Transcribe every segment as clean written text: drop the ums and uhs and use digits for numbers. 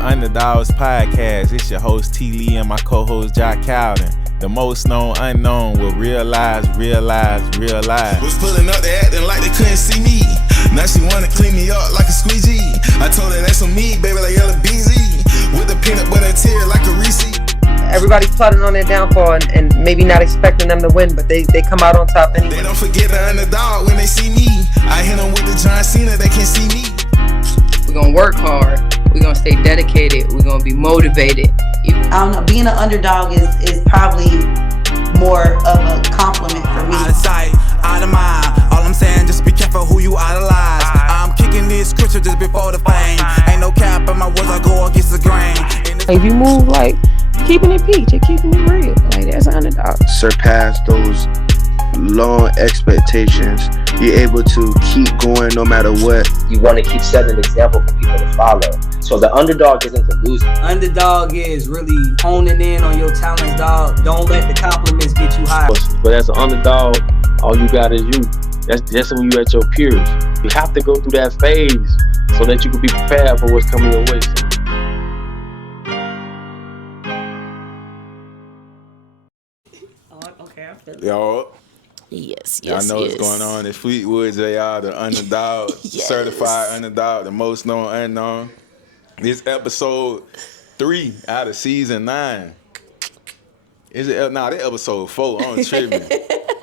the Underdogs Podcast. It's your host T. Lee and my co-host Jock Cowden. The most known unknown will realize. Was pulling up, they acting like they couldn't see me. Now she wanna clean me up like a squeegee. I told her that's on me, baby, like yellow BZ. With the peanut butter tear like a Reese. Everybody's plotting on their downfall and maybe not expecting them to win, but they come out on top anyway. They don't forget the underdog when they see me. I hit them with the John Cena, they can't see me. We're gonna work hard. We're gonna stay dedicated. We're gonna be motivated. I don't know. Being an underdog is probably more of a compliment for me. Out of sight, out of mind. All I'm saying, just be careful who you idolize. I'm kicking this scripture just before the fame. Ain't no cap in my words, I go against the grain. If you move like keeping it peach and keeping it real, like that's an underdog. Surpass those long expectations. You're able to keep going no matter what. You want to keep setting an example for people to follow. So the underdog isn't the loser. Underdog is really honing in on your talents, dog. Don't let the compliments get you high. But as an underdog, all you got is you. That's when you at your peers. You have to go through that phase so that you can be prepared for what's coming your way. Okay, I feel it. Yo. Yes. Y'all know what's going on. It's Fleetwood JR, the underdog, Yes. certified underdog, the most known unknown. This episode 3 out of season 9. Is it? Nah, this episode 4. I'm tripping.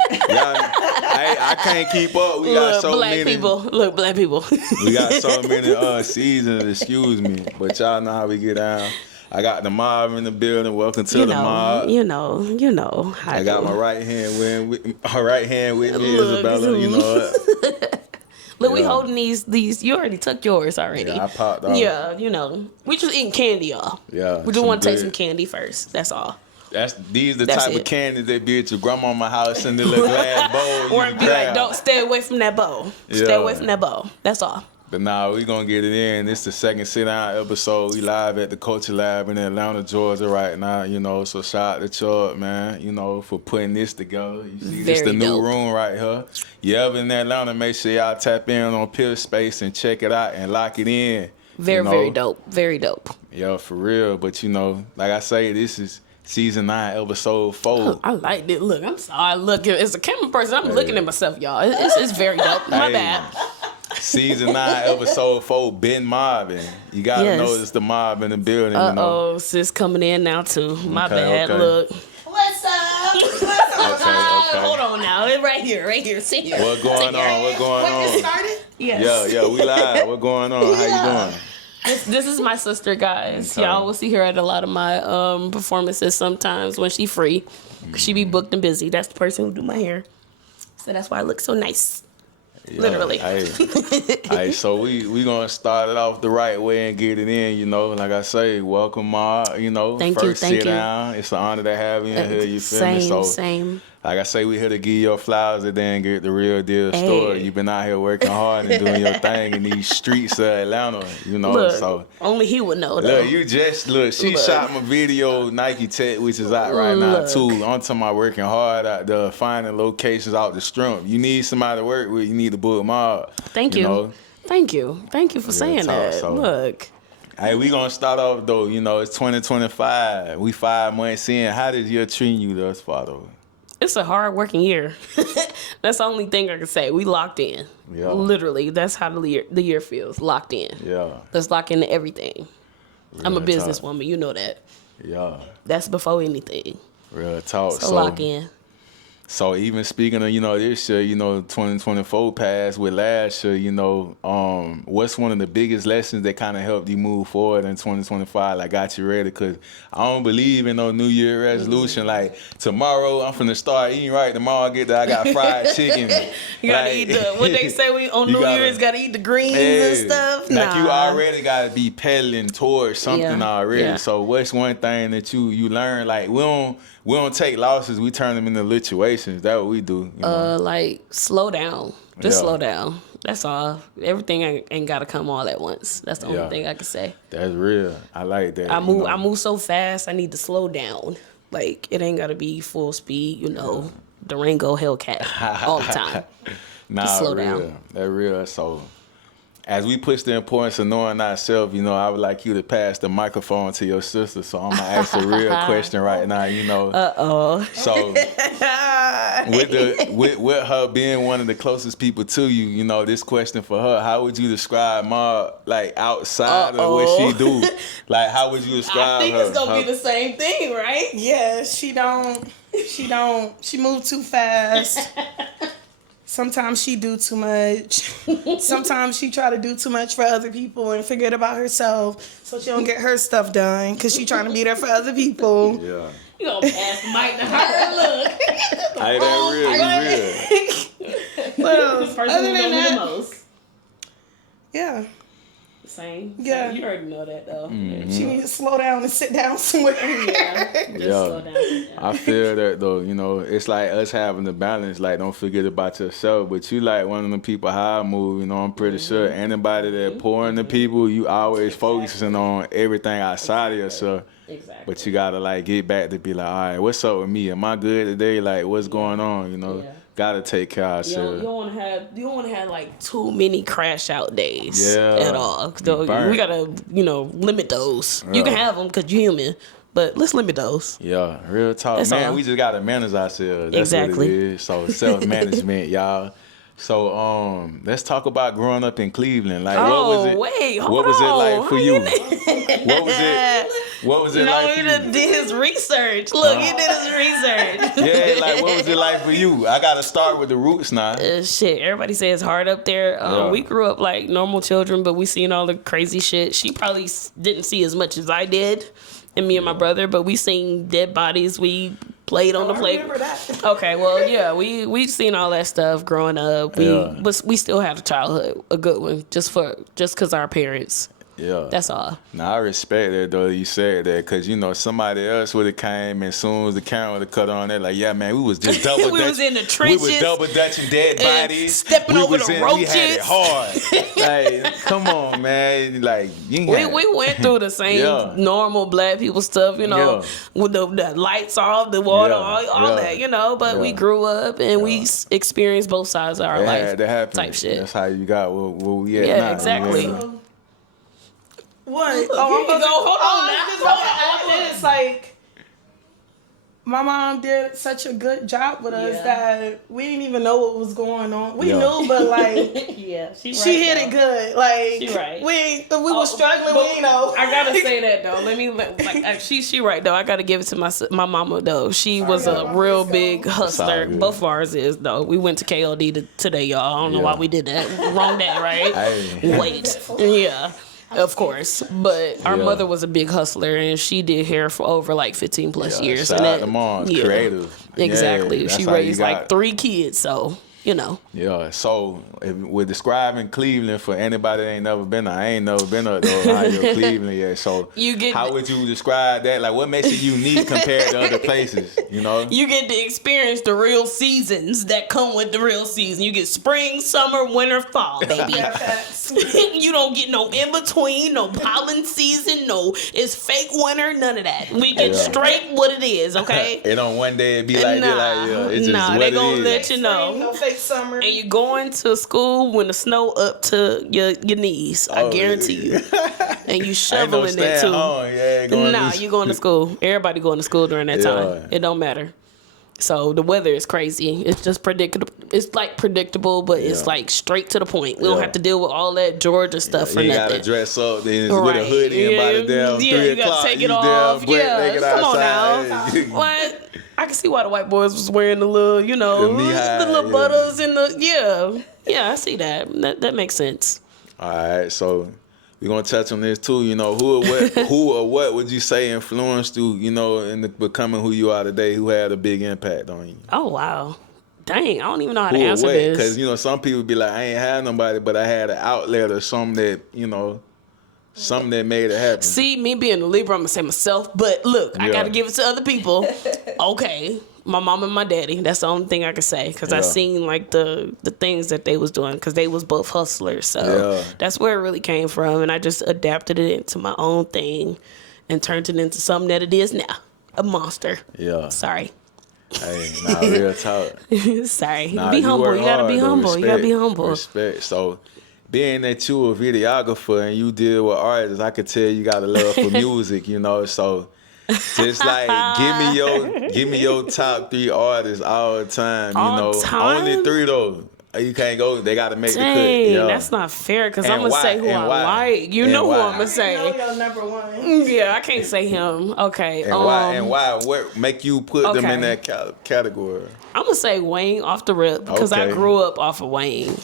I can't keep up. We got so black many. people. Look, black people. We got so many seasons. Excuse me, but y'all know how we get down. I got the mob in the building. Welcome to the mob. You know. I got my right hand with me, Look, Isabella. You know what? Look, we holding these. You already took yours already. Yeah, I popped off. Yeah, we just eating candy, y'all. Yeah, we just want to take some candy first. That's all. These the type of candies that be at your grandma's house in the little glass bowl. Or be like, don't stay away from that bowl. Yeah. Stay away from that bowl. That's all. But nah, we gonna get it in. This the second sit-down episode. We live at the Culture Lab in Atlanta, Georgia right now, so shout out to Chuck, man, for putting this together. You see, this the new room right here. You ever in Atlanta, make sure y'all tap in on Pill Space and check it out and lock it in. Very dope. Very dope. Yeah, for real. But, like I say, this is season 9, episode 4. Oh, I like it. Look, I'm sorry. Look, as a camera person, I'm looking at myself, y'all. It's very dope. My bad. Season 9, episode 4, been mobbing. You gotta know it's the mob in the building. Sis coming in now too. My bad. Okay. Look. What's up? Okay. Hold on now. Right here. Sit here. What going on? It started? Yes. Yeah, we live. What going on? How you doing? This is my sister, guys. Okay. Y'all will see her at a lot of my performances sometimes when she free. She be booked and busy. That's the person who do my hair. So that's why I look so nice. Yeah, Literally. Hey, so we gonna start it off the right way and get it in, Like I say, welcome, Ma. Thank first you. sit down. It's an honor to have you in here. You feel me? So, Same. like I say, we here to give your flowers and then get the real deal story. You've been out here working hard and doing your thing in these streets of Atlanta, Look, So only he would know though. Look, she shot my video Nike Tech, which is out right now too. I'm talking about working hard out there, finding locations out the strump. You need somebody to work with, you need to book mob. Thank you. Thank you for saying that. So, look. Hey, we gonna start off though, it's 2025. We 5 months in. How did your treat you thus far though? It's a hard working year. That's the only thing I can say. We locked in. Yeah. Literally, that's how the year feels. Locked in. Yeah. Let's lock into everything. Real I'm a talk. businesswoman. You know that. Yeah. That's before anything. Real talk. So lock in. So even speaking of, this year, 2024 passed with last year, what's one of the biggest lessons that kind of helped you move forward in 2025, like got you ready? Because I don't believe in no New Year resolution. Like, tomorrow I'm finna start eating right. Tomorrow I got fried chicken. You gotta eat what they say on New Year's, gotta eat the greens and stuff. Like you already gotta be pedaling towards something already. Yeah. So what's one thing that you learn? Like, we don't take losses. We turn them into situations. That's what we do. Like slow down. Just slow down. That's all. Everything ain't gotta come all at once. That's the only thing I can say. That's real. I like that. I move so fast. I need to slow down. Like it ain't gotta be full speed. Durango Hellcat all the time. Nah, just slow real. down. That's real. So, as we push the importance of knowing ourselves, you know, I would like you to pass the microphone to your sister. So I'm gonna ask a real question right now, you know. So with her being one of the closest people to you, you know, this question for her, how would you describe Mawb like outside of what she do? Like, how would you describe her? I think it's gonna be the same thing, right? Yeah, she move too fast. Sometimes she do too much. Sometimes she try to do too much for other people and forget about herself, so she don't get her stuff done because she trying to be there for other people. Yeah. You gonna pass the mic to her? Look. Hey, that real. Well, This person other who than know me that, the most. Yeah. Same. Yeah. You already know that though. She needs to slow down and sit down somewhere. Yeah, I feel that though. You know, it's like us having the balance. Like, don't forget about yourself. But you like one of them people how I move. You know, I'm pretty sure anybody that pour into people, you always focusing on everything outside of yourself. Exactly. But you gotta like get back to be like, all right, what's up with me? Am I good today? Like, what's going on? You know, gotta take care of You ourselves. don't want to have like too many crash out days at all. So burnt. we gotta, limit those. You can have them because you're human, but let's limit those. Yeah, real talk. That's Man, all. we just gotta manage ourselves. That's Exactly. what it is. So self-management, y'all. So let's talk about growing up in Cleveland. Like, what was it? What was it like for you? What was it like for you? No, he did his research. Look, he did his research. Yeah, like, what was it like for you? I gotta start with the roots now. Shit, everybody says it's hard up there. We grew up like normal children, but we seen all the crazy shit. She probably didn't see as much as I did, and me and my brother, but we seen dead bodies. We played on the playground. Okay, well, yeah, we seen all that stuff growing up. We still had a childhood, a good one, just because our parents. Yeah. That's all. Now, I respect that, though, you said that, because, somebody else would have came, and as soon as the camera would have cut on there, like, yeah, man, we was just double-dutching. We was in the trenches. We was double-dutching dead bodies. Stepping over the roaches. We had it hard. Like, come on, man. Like, we went through the same normal black people stuff, with the lights off, the water, all that, but we grew up, and we experienced both sides of our life. Had to happen. Type shit. That's how you got where we at now. Yeah, exactly. What? Hold on now. It's like my mom did such a good job with us that we didn't even know what was going on. We knew, but like, she hit it good. Like, she right. We were struggling. We know. I gotta say that though. She right though. I gotta give it to my mama though. She was a real big hustler. Both of ours is though. We went to KLD today, y'all. I don't know why we did that. Wrong day, right? Wait. Yeah. Of course, but our mother was a big hustler, and she did hair for over like 15 plus years. Shout out to Mom, creative. Exactly. Yeah, she raised like 3 kids, so Yeah. So if we're describing Cleveland for anybody that ain't never been there. I ain't never been up to Ohio, Cleveland yet. So how would you describe that? Like, what makes it unique compared to other places? You get to experience the real seasons that come with the real season. You get spring, summer, winter, fall, baby. You don't get no in between, no pollen season, no it's fake winter, none of that. We get straight what it is, okay? And on one day it be like that, it's just what they it gonna is. let you know. No fake summer. And you going to school when the snow up to your knees. I guarantee you. And you shoveling it too. You going to school. Everybody going to school during that time. It don't matter. So the weather is crazy. It's just predictable. It's like predictable, but it's like straight to the point. We don't have to deal with all that Georgia stuff for you nothing. You gotta dress up then with a hoodie and by the damn 3 o'clock. You gotta take it off. Come on now. What? I can see why the white boys was wearing the little, the little butters and the I see that. That makes sense. All right, so we're gonna touch on this too. Who or what would you say influenced you, in becoming who you are today? Who had a big impact on you? Oh wow, dang! I don't even know how to answer this. Because some people be like, I ain't had nobody, but I had an outlet or something that something that made it happen. See, me being a Libra, I'm gonna say myself, but look, I gotta give it to other people. Okay, my mom and my daddy. That's the only thing I can say because I seen like the things that they was doing because they was both hustlers. So that's where it really came from, and I just adapted it into my own thing and turned it into something that it is now, a monster. Yeah. Sorry. Hey, real talk. Sorry. Be humble. You gotta be humble. You gotta be humble. Respect. So, being that you a videographer and you deal with artists, I could tell you got a love for music, you know. So just like give me your top 3 artists all the time, you know. Only 3 though. You can't go. They got to make the cut. Yeah. That's not fair because I'm gonna say who I like. You know who I'm gonna say. I know your number 1. Yeah, I can't say him. Okay. And why? And why? What make you put them in that category? I'm gonna say Wayne off the rip because I grew up off of Wayne.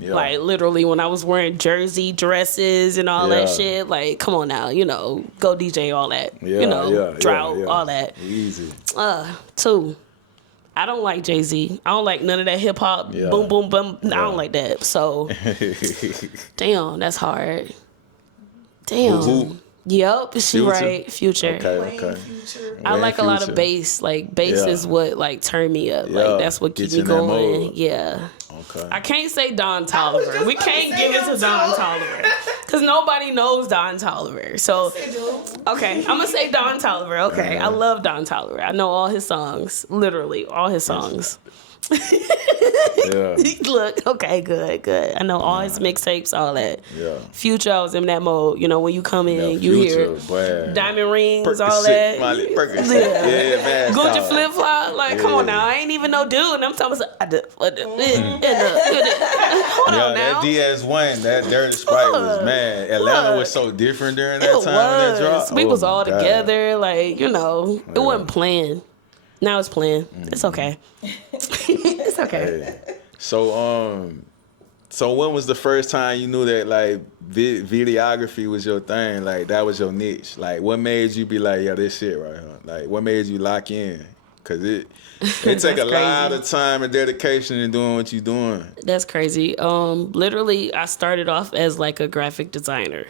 Yeah. Like literally when I was wearing jersey dresses and all that shit. Like, come on now, you know, go DJ, all that. Yeah, you know, drought, all that. Easy. 2. I don't like Jay-Z. I don't like none of that hip hop. Boom, boom, boom. I don't like that. So, damn, that's hard. Damn. Who? Yep, she right. Future. Okay. I like a lot of bass. Like bass is what like turn me up. Like that's what keeps me going. Yeah. Okay. I can't say Don Toliver. We can't give it to Don Toliver because nobody knows Don Toliver. So, okay, I'm gonna say Don Toliver. Okay, I love Don Toliver. I know all his songs, literally all his songs. Look, okay, good. I know all his mixtapes, all that. Yeah. Future, I was in that mode. You know, when you come in, you hear diamond rings, all that. Gucci flip flop. Like, come on now, I ain't even no dude. And I'm talking about hold on now. That DS1, that Dirty Sprite was mad. Atlanta was so different during that time when that dropped. We was all together, like, you know, it wasn't planned. Now it's playing. It's okay. It's okay. Hey. So when was the first time you knew that like videography was your thing? Like that was your niche. Like what made you be like, yeah, this shit right here? Like what made you lock in? Cause it take a lot of time and dedication in doing what you're doing. That's crazy. Literally, I started off as like a graphic designer.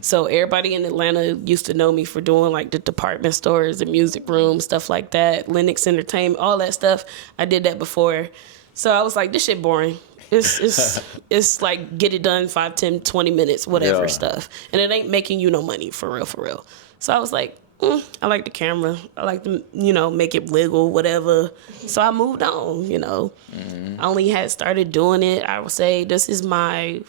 So everybody in Atlanta used to know me for doing like the department stores, the music rooms, stuff like that, Linux Entertainment, all that stuff. I did that before. So I was like, this shit boring. It's like get it done 5, 10, 20 minutes, whatever stuff. And it ain't making you no money for real. So I was like, I like the camera. I like to, you know, make it wiggle, whatever. So I moved on, you know. I only had started doing it, I would say this is my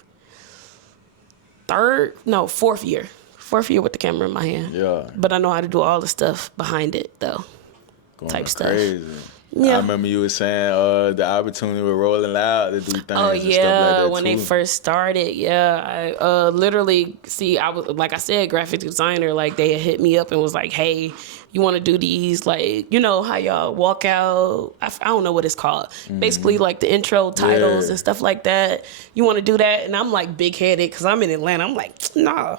4th year. 4th year with the camera in my hand. Yeah. But I know how to do all the stuff behind it, though. Type stuff. Crazy. Yeah. I remember you were saying the opportunity with Rolling Loud to do things and stuff like that when too. they first started, I literally, I was, like I said, graphic designer, like they had hit me up and was like, hey, you want to do these, like, you know how y'all walk out, I don't know what it's called, basically like the intro titles and stuff like that, you want to do that? And I'm like big-headed because I'm in Atlanta, I'm like, nah.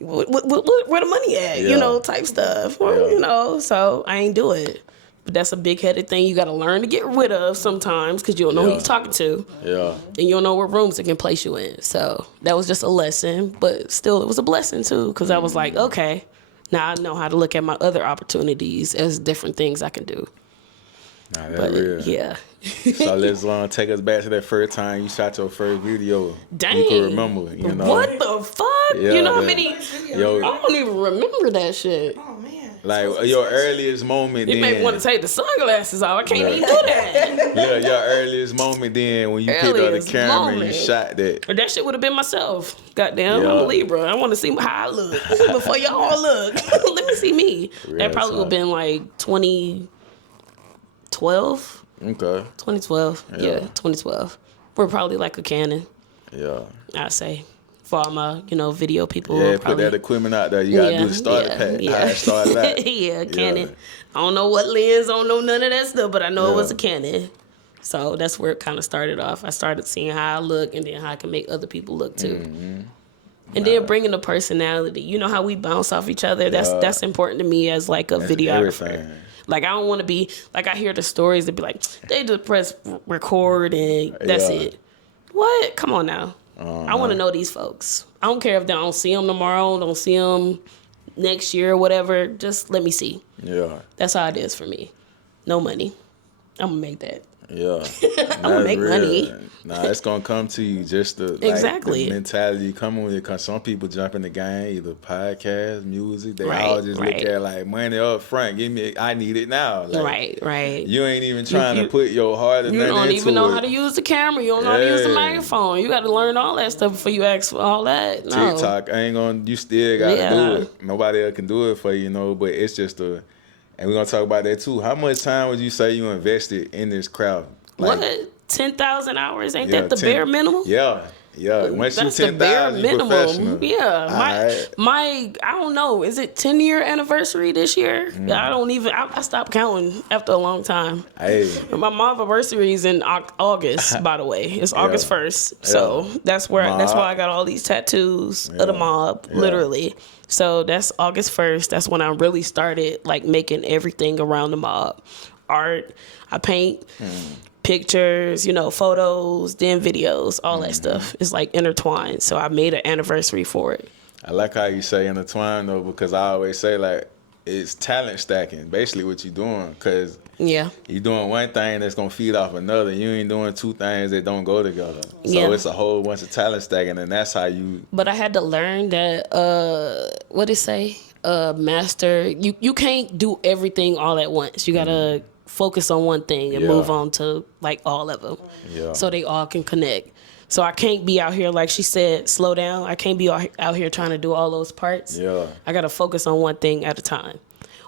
Where the money at? You know, type stuff. Well, you know, so I ain't do it. But that's a big-headed thing you got to learn to get rid of sometimes because you don't know who you're talking to. Yeah. And you don't know what rooms it can place you in. So that was just a lesson. But still, it was a blessing, too, because I was like, okay, now I know how to look at my other opportunities as different things I can do. Nah, that's real. Yeah. So let's take us back to that first time you shot your first video. Dang. You can remember, you know. What the fuck? Yeah, you know how many? I don't even remember that shit. Oh, man. Like your earliest moment. You may want to take the sunglasses off. I can't even do that. Yeah, your earliest moment then when you picked up the camera and you shot that. That shit would have been myself. Goddamn, I'm a Libra. I want to see how I look before y'all look. Let me see me. Real that probably would have been like 2012. Okay. 2012. Yeah, 2012. We're probably like a Canon. Yeah. I'd say. For all my, video people. Yeah, put that equipment out there. You got to do the starter pack. Yeah. How it started out. Yeah, Canon. I don't know what lens. I don't know none of that stuff, but I know it was a Canon. So that's where it kind of started off. I started seeing how I look and then how I can make other people look too. Mm-hmm. And then bringing the personality. You know how we bounce off each other? That's important to me as like a videographer. Everything. Like, I don't want to be, like, I hear the stories that be like, they just press record and that's it. What? Come on now. I want to know these folks. I don't care if I don't see them tomorrow, don't see them next year or whatever. Just let me see. Yeah. That's how it is for me. No money. I'm going to make that. Yeah. I'm gonna make money. Nah, it's gonna come to you. Just the the mentality coming with it. Cause some people jump in the game, either podcast, music. They all just look at like money up front. Give me, I need it now. Like, right. You ain't even trying to put your heart and you don't even know how to use the camera. You don't know how to use the microphone. You got to learn all that stuff before you ask for all that. No. TikTok ain't gonna. You still gotta do it. Nobody else can do it for you, But it's just and we're gonna talk about that too. How much time would you say you invested in this craft? Like, what? 10,000 hours? Ain't that the bare minimum? Yeah. Once that's you the bare 10,000, minimum. Yeah. My I don't know. Is it 10-year anniversary this year? I don't even. I stopped counting after a long time. Hey. My anniversary is in August. By the way, it's August 1st. So that's why I got all these tattoos of the mob. Literally. So that's August 1st. That's when I really started like making everything around the mob. Art. I paint. Pictures, photos, then videos, all that stuff. It's like intertwined. So I made an anniversary for it. I like how you say intertwined though, because I always say like it's talent stacking, basically what you're doing. Because you're doing one thing that's gonna feed off another. You ain't doing two things that don't go together. So it's a whole bunch of talent stacking, and that's how you. But I had to learn that what did it say? Master. You can't do everything all at once. You gotta. Focus on one thing and move on to like all of them so they all can connect. So I can't be out here, like she said, slow down. I can't be out here trying to do all those parts. I gotta focus on one thing at a time.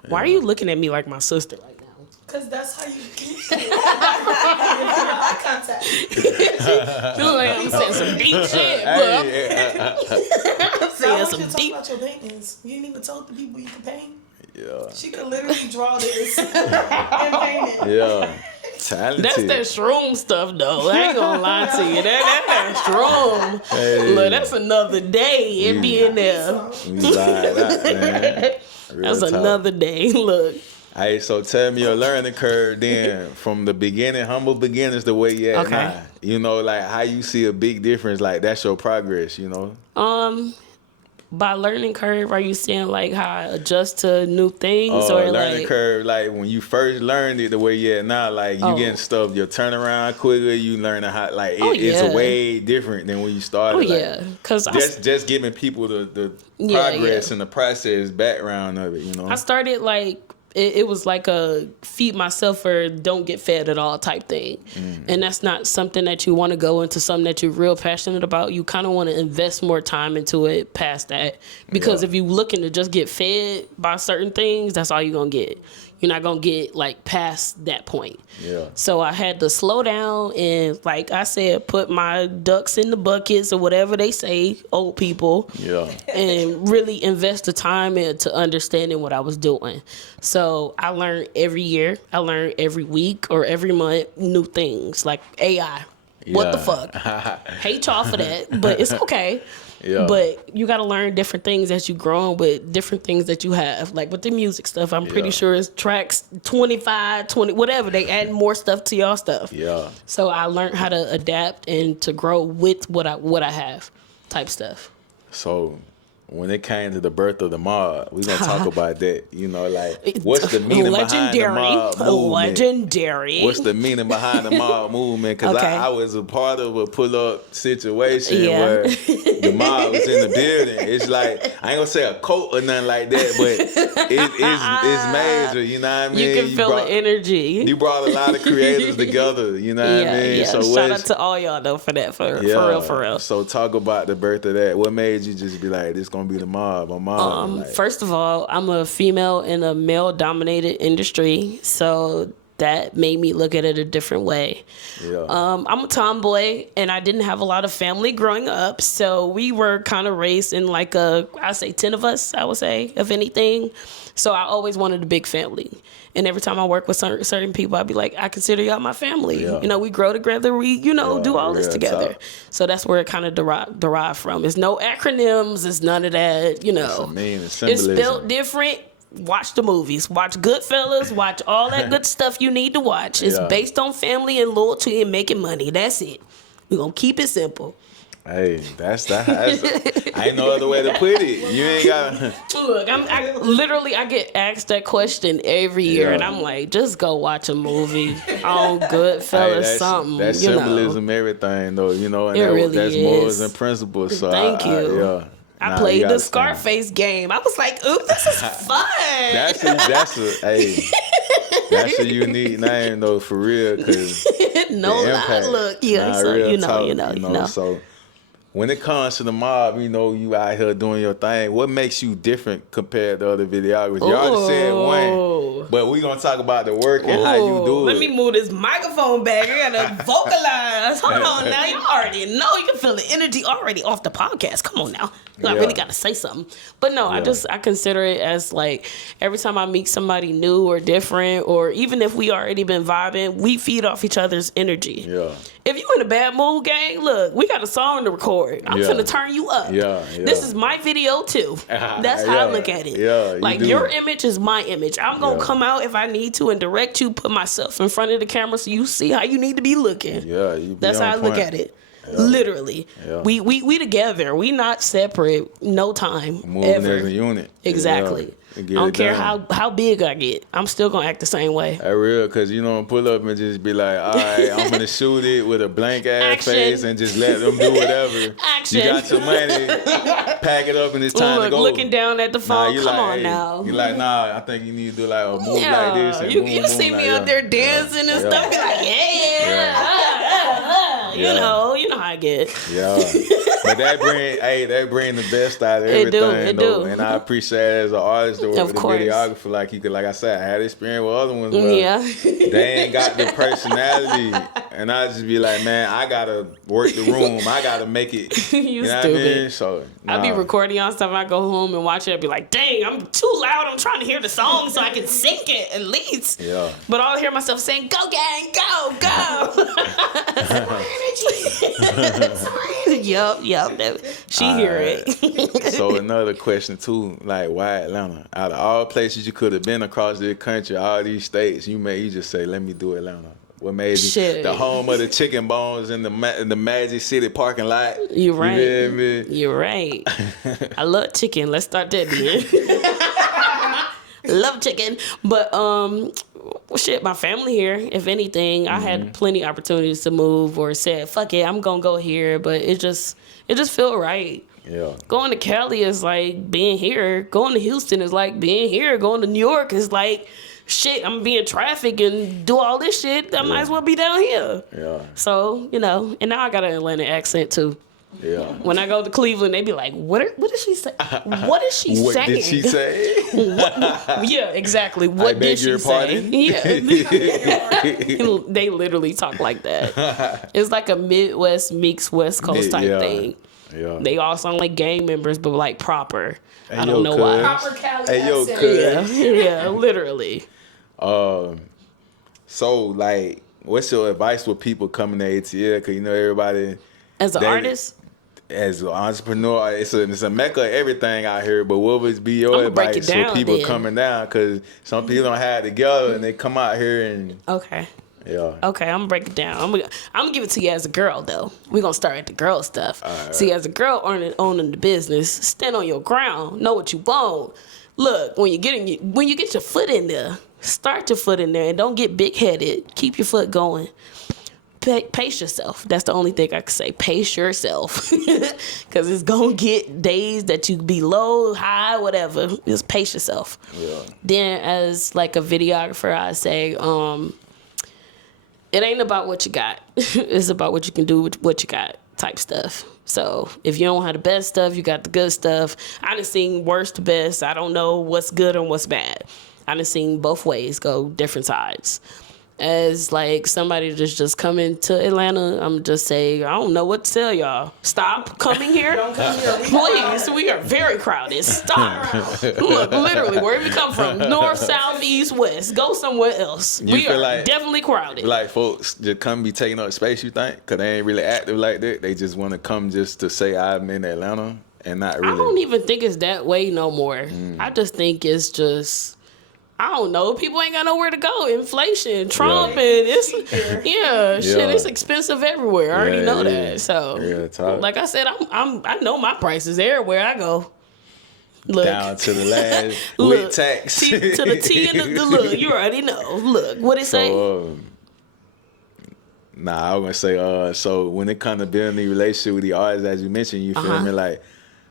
Why are you looking at me like my sister right now? Because that's how you get eye contact. She look like I'm saying some deep shit, I'm saying some deep. About your paintings. You ain't even told the people you can paint. Yeah. She could literally draw this and paint it. Yeah. Talented. That's that shroom stuff, though. I ain't gonna lie to you. That shroom. Hey. Look, that's another day. It be in there. That's another day. Look. Hey, so tell me your learning curve then, from the beginning, humble beginnings, the way you at now. Like how you see a big difference. Like that's your progress. By learning curve, are you saying like how I adjust to new things, or learning curve? Like when you first learned it, the way you at now, like you getting stuff, your turnaround quicker. You learning how like it's way different than when you started. Because just giving people the progress and the process background of it. I started like. It was like a feed myself or don't get fed at all type thing. And that's not something that you want to go into, something that you're real passionate about. You kind of want to invest more time into it past that. Because if you're looking to just get fed by certain things, that's all you're going to get. You're not going to get like past that point. So I had to slow down and, like I said, put my ducks in the buckets or whatever they say, old people. And really invest the time into understanding what I was doing. So I learned every year. I learned every week or every month new things like AI. What the fuck? Hate y'all for that, but it's okay. But you got to learn different things as you grow with different things that you have. Like with the music stuff, I'm pretty sure it's tracks 25, 20, whatever. They add more stuff to y'all stuff. So I learned how to adapt and to grow with what I have type stuff. So when it came to the birth of the mob, we're going to talk about that. Like, what's the meaning behind the mob movement? Legendary. What's the meaning behind the mob movement? Because I was a part of a pull-up situation where the mob was in the building. It's like, I ain't going to say a cult or nothing like that, but it's major, you know what I mean? You can feel the energy. You brought a lot of creators together, you know what I mean? So shout out to all y'all, though, for that, for real. So talk about the birth of that. What made you just be like, this going to be the mob? First of all, I'm a female in a male-dominated industry, so that made me look at it a different way. I'm a tomboy, and I didn't have a lot of family growing up, so we were kind of raised in like I say 10 of us, I would say, if anything. So I always wanted a big family. And every time I work with certain people, I'd be like, I consider y'all my family. We grow together. We, do all this together. So that's where it kind of derived from. It's no acronyms. It's none of that, It's spelled different. Watch the movies. Watch Goodfellas. Watch all that good stuff you need to watch. It's based on family and loyalty and making money. That's it. We're going to keep it simple. Hey, that's I ain't no other way to put it. You ain't got. Look, I get asked that question every year, and I'm like, just go watch a movie on Goodfellas, something. That symbolism, everything though, you know, and it really that's is. morals and principles. So thank you. I played the Scarface game. I was like, ooh, this is fun. That's a unique name though, for real. Cause no lie, look, yeah. So you know. So when it comes to the mob, you know, you out here doing your thing. What makes you different compared to other videographers? You already said one, but we gonna talk about the work and how you do it. Let me move this microphone back. I gotta vocalize. Hold on now. You already know. You can feel the energy already off the podcast. Come on now. I really gotta say something. But no, I consider it as like every time I meet somebody new or different, or even if we already been vibing, we feed off each other's energy. Yeah. If you in a bad mood, gang, look, we got a song to record. I'm finna turn you up. Yeah. This is my video too. That's how I look at it. Yeah. Like your image is my image. I'm gonna come out if I need to and direct you, put myself in front of the camera so you see how you need to be looking. Yeah. That's how I look at it. Yeah. Literally. Yeah. We together. We not separate. No time. Moving ever. As a unit. Exactly. Yeah. I don't care how big I get. I'm still gonna act the same way. That's real, cause you don't pull up and just be like, all right, I'm gonna shoot it with a blank ass face and just let them do whatever. Action. You got your money, pack it up, and it's time to go. Looking down at the phone. Come on now. You like, nah, I think you need to do like a move like this. And you see me out there dancing and stuff. Be like, you know how I get. Yeah, but that bring the best out of everything. It do. And I appreciate it as an artist or the videographer. Like I said, I had experience with other ones. Where they ain't got the personality, and I just be like, man, I gotta work the room. I gotta make it. You know stupid. What I mean? So I be recording on stuff. I go home and watch it. I be like, dang, I'm too loud. I'm trying to hear the song so I can sing it at least. Yeah. But I'll hear myself saying, "Go gang, go, go." Yup. She hear it. So another question too, like why Atlanta? Out of all places you could have been across the country, all these states, you just say, let me do Atlanta. What made you the home of the chicken bones in the Magic City parking lot? You're right. You hear me? You're right. I love chicken. Let's start that then. Love chicken, but my family here. If anything, I had plenty of opportunities to move or said, fuck it, I'm gonna go here, but it just feel right. Yeah. Going to Cali is like being here. Going to Houston is like being here. Going to New York is like, shit, I'm being traffic and do all this shit. I might as well be down here. Yeah. So, and now I got an Atlanta accent too. Yeah. When I go to Cleveland, they be like, "What did she say? What is she saying? What did she say?" Yeah, exactly. What did she say? Yeah. They literally talk like that. It's like a Midwest meets West Coast type thing. Yeah. They all sound like gang members, but like proper. I don't know why. Proper Cali accent. Yeah, literally. So like, what's your advice for people coming to ATL? Because everybody as an artist. As an entrepreneur, it's a mecca of everything out here. But what would be your advice for people coming down? Because some people don't have it together and they come out here and yeah. Okay, I'm gonna break it down. I'm gonna give it to you as a girl though. We're gonna start at the girl stuff. Right. See, as a girl owning the business, stand on your ground. Know what you want. Look, when you get your foot in there, start your foot in there and don't get big headed. Keep your foot going. Pace yourself. That's the only thing I can say. Pace yourself. Because it's going to get days that you be low, high, whatever. Just pace yourself. Yeah. Then as like a videographer, I say, it ain't about what you got. It's about what you can do with what you got type stuff. So if you don't have the best stuff, you got the good stuff. I done seen worst to best. I don't know what's good and what's bad. I done seen both ways go, different sides. As like somebody just coming to Atlanta, I'm just say, I don't know what to tell y'all. Stop coming here. Don't come here. Please, we are very crowded. Stop. Look, literally, wherever you come from, north, south, east, west, go somewhere else. We are definitely crowded. Like folks just come be taking up space, you think? Because they ain't really active like that. They just want to come just to say I'm in Atlanta and not really. I don't even think it's that way no more. I just think it's just, I don't know. People ain't got nowhere to go. Inflation, Trump, and it's shit. It's expensive everywhere. I already know that. So, like I said, I know my prices everywhere I go. Look, down to the last with tax. To the T and the look. You already know. Look, what it say? I was gonna say. So when it comes to building a relationship with the artists, as you mentioned, you feel me? Like,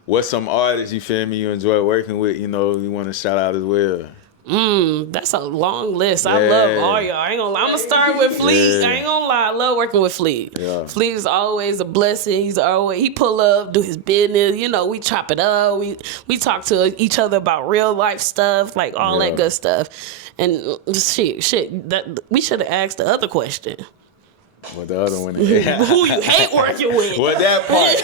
what's some artists you feel me you enjoy working with? You know, you want to shout out as well. That's a long list. I love all y'all. I ain't gonna lie. I'm gonna start with Fleet. I ain't gonna lie. I love working with Fleet. Yeah. Fleet is always a blessing. He pull up, do his business. You know, we chop it up. We talk to each other about real life stuff, like all that good stuff. And shit. That we should have asked the other question. What the other one? Who you hate working with? What that part?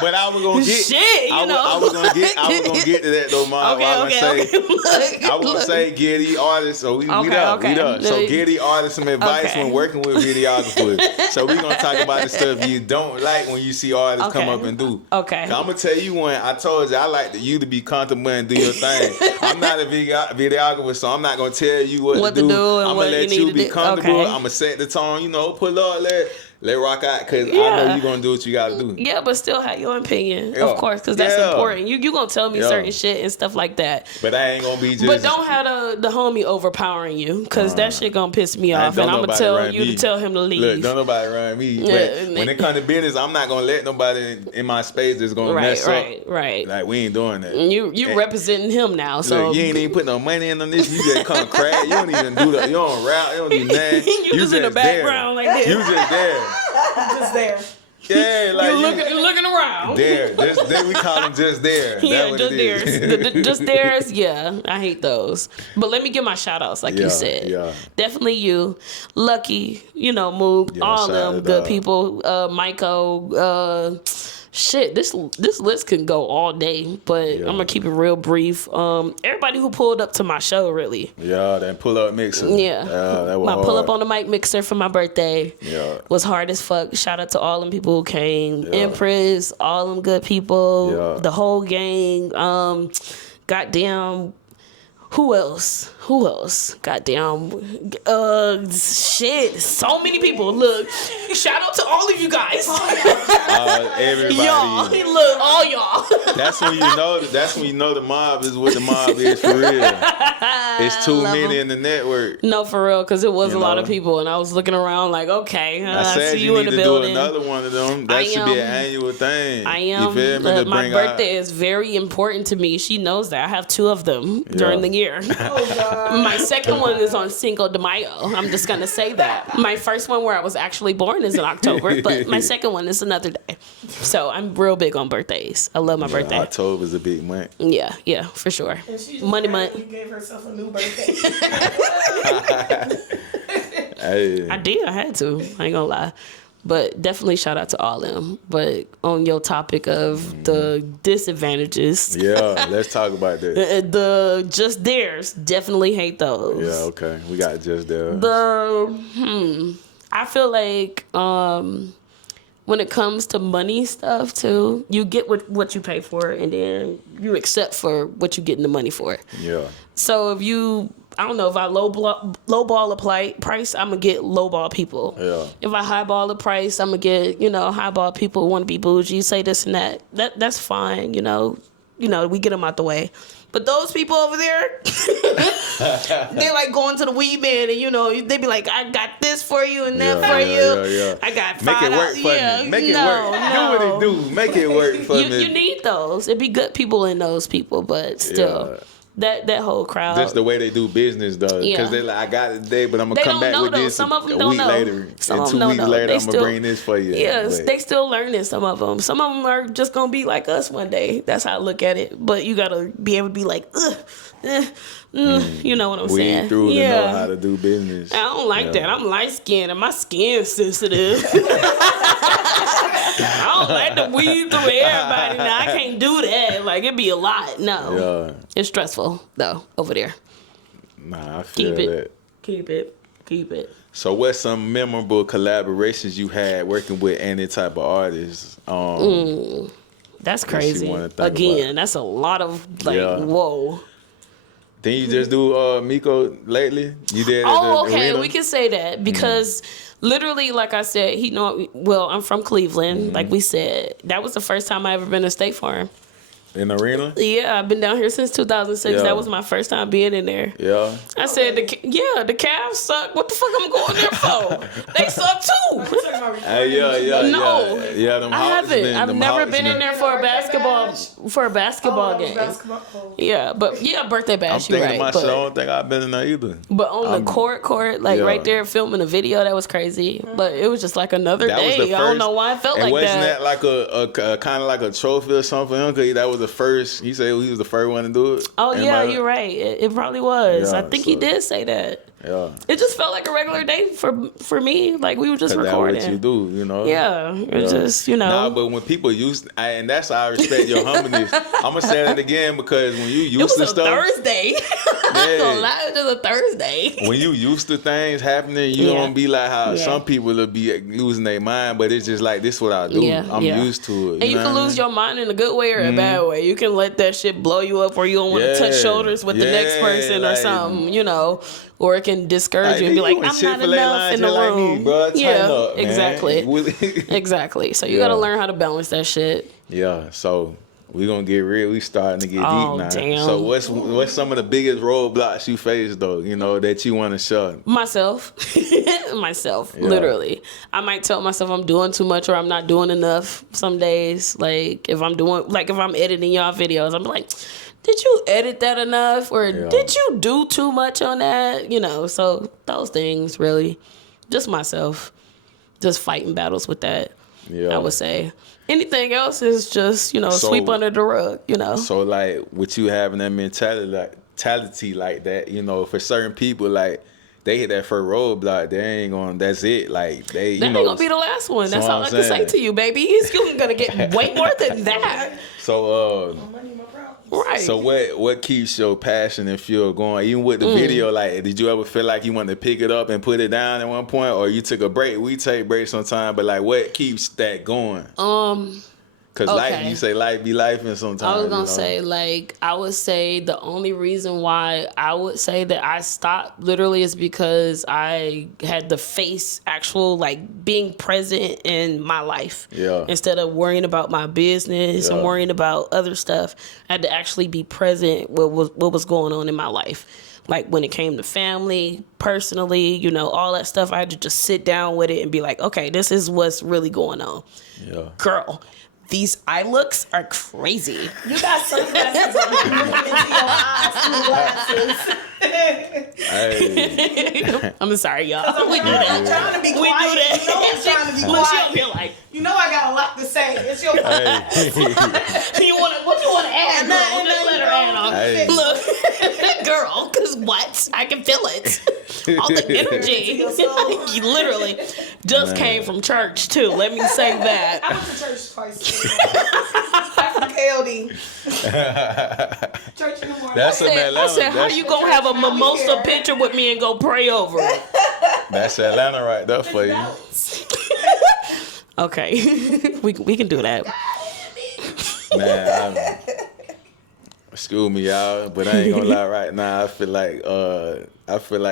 But I was gonna get. Shit, I was gonna get to that though, Mom. I was gonna say get the artists. So we up. So get the artists some advice when working with videographers. So we gonna talk about the stuff you don't like when you see artists come up and do. Okay. I'm gonna tell you one. I told you I like you to be comfortable and do your thing. I'm not a videographer, so I'm not gonna tell you what to do. I'm gonna let you be comfortable. I'm gonna set the tone. You know. Pull up, let rock out, because I know you're going to do what you got to do. Yeah, but still have your opinion, of course, because that's important. You going to tell me certain shit and stuff like that. But I ain't going to be just... But don't have the homie overpowering you, because that shit going to piss me off, and I'm going to tell you to tell him to leave. Look, don't nobody run me. But when it comes to business, I'm not going to let nobody in my space that's going to mess up. Right. Like, we ain't doing that. You representing him now, so... Look, you ain't even put no money in on this. You just come crack. You don't even do that. You don't rap. You don't do nothing. You just in the background like this. You just there. Just there. Yeah, like you're looking around. There, we call them just there. Yeah, just theirs. Just theirs. Yeah, I hate those. But let me give my shout outs, like you said. Yeah, definitely you, Lucky. You know, Moog, all them good people. Michael. Shit, this list can go all day, but I'm gonna keep it real brief. Everybody who pulled up to my show, really. Yeah, that pull up mixer. Yeah, that was my hard. pull up on the mic mixer for my birthday. Was hard as fuck. Shout out to all them people who came. Empress, all them good people, the whole gang. Goddamn. Who else? Goddamn. Shit. So many people. Look. Shout out to all of you guys. Everybody. Y'all. Look, all y'all. That's when you know the mob is what the mob is for real. It's too many in the network. No, for real, because it was a lot of people, and I was looking around like, okay, I see you in the need to building. do another one of them. That should be an annual thing. I am. You feel me? My birthday is very important to me. She knows that. I have 2 of them during the year. My second one is on Cinco de Mayo. I'm just going to say that. My first one where I was actually born is in October, but my second one is another day. So I'm real big on birthdays. I love my birthday. October's a big month. Yeah, for sure. Money month. You gave herself a new birthday. I did. I had to. I ain't gonna lie. But definitely shout out to all them. But on your topic of the disadvantages. Yeah, let's talk about that. The just theirs, definitely hate those. Yeah, okay. We got just there. I feel like when it comes to money stuff too, you get what you pay for, and then you accept for what you get in the money for. Yeah. So if you, I don't know, if I lowball a price, I'm gonna get lowball people. Yeah. If I highball a price, I'm gonna get highball people who want to be bougie, say this and that. That's fine. You know, we get them out the way. But those people over there, they like going to the weed man, and they be like, I got this for you and that for you. Yeah. I got $5. Make it work for me. Make it work. No. Do what it do. Make it work for me. You need those. It'd be good people in those people, but still. Yeah. That whole crowd. That's the way they do business, though. Because they're like, I got it today, but I'm going to come back with this some of them a week later. And 2 weeks later, I'm going to bring this for you. Yes, they still learning, some of them. Some of them are just going to be like us one day. That's how I look at it. But you got to be able to be like, you know what I'm saying? Weed through to know how to do business. I don't like that. I'm light-skinned and my skin's sensitive. I don't like the weed through everybody. Now, I can't do that. Like, it'd be a lot. No. Yeah. It's stressful, though, over there. Nah, I feel that. Keep it. So what's some memorable collaborations you had working with any type of artists? That's crazy. Again, that's a lot of, whoa. Didn't you just do Miko lately? You did. Oh, okay. We can say that because literally, like I said, I'm from Cleveland. Like we said, that was the first time I ever been to State Farm. In the arena? Yeah, I've been down here since 2006. Yeah. That was my first time being in there. Yeah. I said, the Cavs suck. What the fuck I'm going there for? They suck too. Yeah. Them I haven't. I've never been in there for a basketball game. Yeah, but birthday bash. I'm thinking to myself, I don't think I've been in there either. But on the court, right there, filming a video, that was crazy. But it was just like another day. I don't know why it felt like that. Wasn't that like a kind of like a trophy or something? Because that was the first. He said he was the first one to do it. Oh yeah, you're right. It probably was. I think he did say that. Yeah. It just felt like a regular day for me. Like we were just recording. That's what you do, you know. Yeah. It's just, Nah, but when people and that's how I respect your humbleness. I'm gonna say that again because when you used to stuff. It was a Thursday. I'm gonna lie, it was just a Thursday. When you used to things happening, you don't be like how some people will be losing their mind, but it's just like this is what I do. I'm used to it. And you can lose your mind in a good way or a bad way. You can let that shit blow you up where you don't want to touch shoulders with the next person or something, you know. Or it can discourage you and be like, I'm not enough in the room. Like me, bro. Exactly. Exactly. So you got to learn how to balance that shit. Yeah. So we gonna get real. We starting to get deep now. Damn. So what's some of the biggest roadblocks you face though? You know that you want to shut? Myself, literally. I might tell myself I'm doing too much or I'm not doing enough some days. Like if I'm editing y'all videos, I'm like, did you edit that enough? Or did you do too much on that? You know, so those things really. Just myself. Just fighting battles with that, I would say. Anything else is just, sweep under the rug, So, like, with you having that mentality like that, for certain people, like, they hit that first roadblock, they ain't going, that's it. Like, that ain't going to be the last one. That's all I can say to you, baby. You're going to get way more than that. So, right. So what keeps your passion and fuel going? Even with the video, like, did you ever feel like you wanted to pick it up and put it down at one point, or you took a break? We take breaks sometimes, but like, what keeps that going? Because life, you say life be life, and sometimes I was gonna say, like, I would say the only reason why I would say that I stopped literally is because I had to face actual, like, being present in my life. Yeah. Instead of worrying about my business and worrying about other stuff, I had to actually be present with what was going on in my life. Like when it came to family, personally, all that stuff, I had to just sit down with it and be like, okay, this is what's really going on. Yeah. Girl, these eye looks are crazy. You got sunglasses on. You're looking into your eyes through glasses. Hey. I'm sorry, y'all. We do that. I'm trying to be quiet. We do that. I'm trying to be Look, quiet. she feel like, I got a lot to say. It's your what you want to add, girl? Just let her add on. Hey. Look, girl, because what? I can feel it. All the energy. Literally just came from church, too. Let me say that. I went to church twice. I'm from KLD. Church in the morning. That's I said, how you going to have a mimosa picture with me and go pray over it? That's Atlanta right there for you. Okay. we can do that. Man, excuse me, y'all, but I ain't gonna lie. Right now, I feel like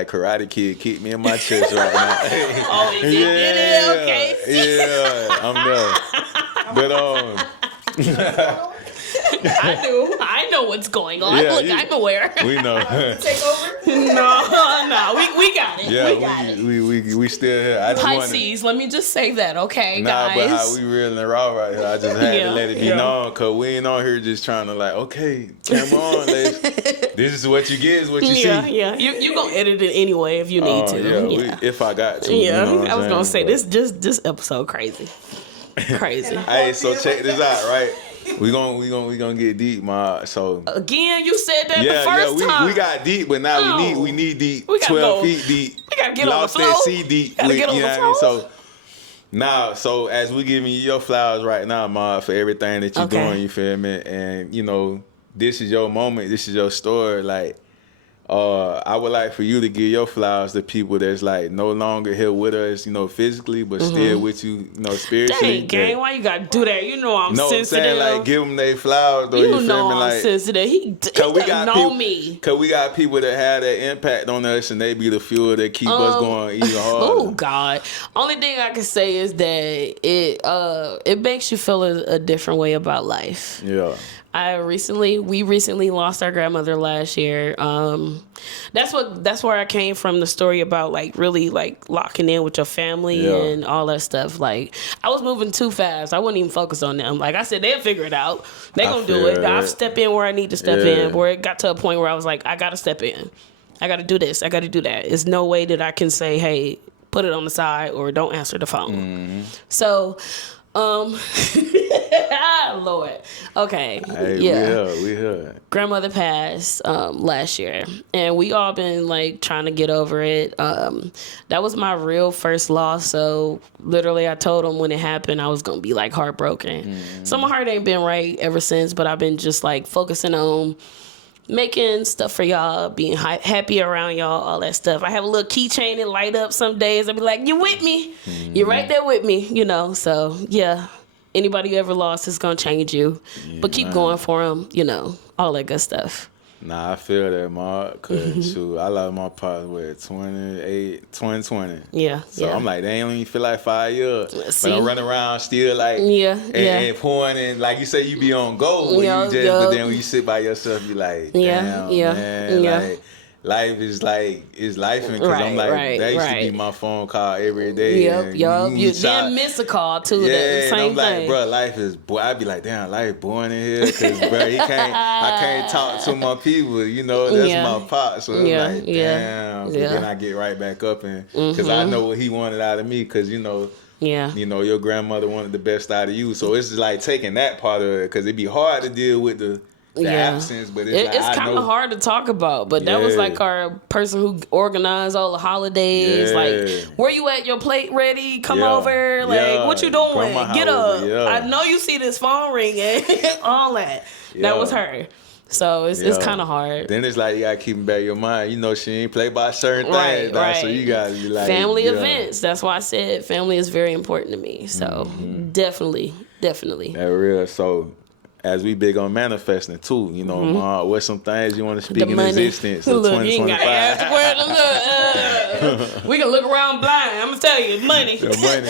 Karate Kid kicked me in my chest right now. Oh, is it? Okay. Yeah, I'm there. But I know what's going on. Yeah, Look, I'm aware. We know. Take over? No, we got it. Yeah, we still here. Pisces, let me just say that, okay, guys? But how we real and raw right here, I just had to let it be known, because we ain't on here just trying to like, okay, camera on, this is what you get, is what you see. Yeah. You gonna edit it anyway if you need to. If I got to. Yeah, I was saying? gonna say, this episode crazy. Crazy. Hey, so check this out, right? We gonna get deep, ma. So again, you said that the first time. We got deep, but now we need deep. 12 feet deep. We gotta get on the floor. Lost that sea deep. Gotta get on the floor. So now, as we giving you your flowers right now, ma, for everything that you're doing, you feel me? And this is your moment. This is your story. Like, I would like for you to give your flowers to people that's like no longer here with us, you know, physically, but still with you, you know, spiritually. Dang, gang, why you gotta do that? You know I'm no, sensitive. I'm saying, like, give them their flowers, though. You feel know me? I'm Like, sensitive. He know me. Because we got people that have that impact on us, and they be the fuel that keep us going even harder. Oh, God. Only thing I can say is that it makes you feel a different way about life. Yeah. We recently lost our grandmother last year. That's where I came from, the story about like really like locking in with your family and all that stuff. Like, I was moving too fast. I wouldn't even focus on them. Like I said, they'll figure it out. They gonna do it. I'll step in where I need to step in. Where it got to a point where I was like, I gotta step in. I gotta do this. I gotta do that. There's no way that I can say, hey, put it on the side or don't answer the phone. So Lord. Okay. Hey, we heard. Grandmother passed last year, and we all been like trying to get over it. That was my real first loss, so literally I told him when it happened I was gonna be like heartbroken. So my heart ain't been right ever since, but I've been just like focusing on making stuff for y'all, being happy around y'all, all that stuff. I have a little keychain that light up some days. I'll be like, you with me? You're right there with me, you know? So, yeah, anybody you ever lost is going to change you. But keep going for them, you know, all that good stuff. Nah, I feel that, Mark, because shoot, I lost my partner with 2020. Yeah. So I'm like, they don't even feel like 5 years. But I'm running around still like, and pouring, and like you say, you be on go, but but then when you sit by yourself, you like, damn, man, like, life is like, it's life, because I'm like, that used to be my phone call every day. You didn't miss a call too. Yeah, same and I'm like, thing. bro, life is, I'd be like, damn, life boring in here, because, bro, I can't talk to my people, you know, that's my pot, so it's like, damn, but then I get right back up, and because I know what he wanted out of me, because, you know, your grandmother wanted the best out of you, so it's just like taking that part of it, because it'd be hard to deal with the absence, but it's kind of hard to talk about. But that was like our person who organized all the holidays. Like, where you at? Your plate ready? Come over. Like, what you doing? Get up. I know you see this phone ringing. All that. That was her. So it's kind of hard. Then it's like you gotta keep in back of your mind. You know, she ain't play by certain things. Right. So you gotta be like family events. That's why I said family is very important to me. So definitely. That real. So, as we big on manifesting too, you know, what's some things you want to speak in existence in 2025? We can look around blind. I'm gonna tell you, money. Look, money.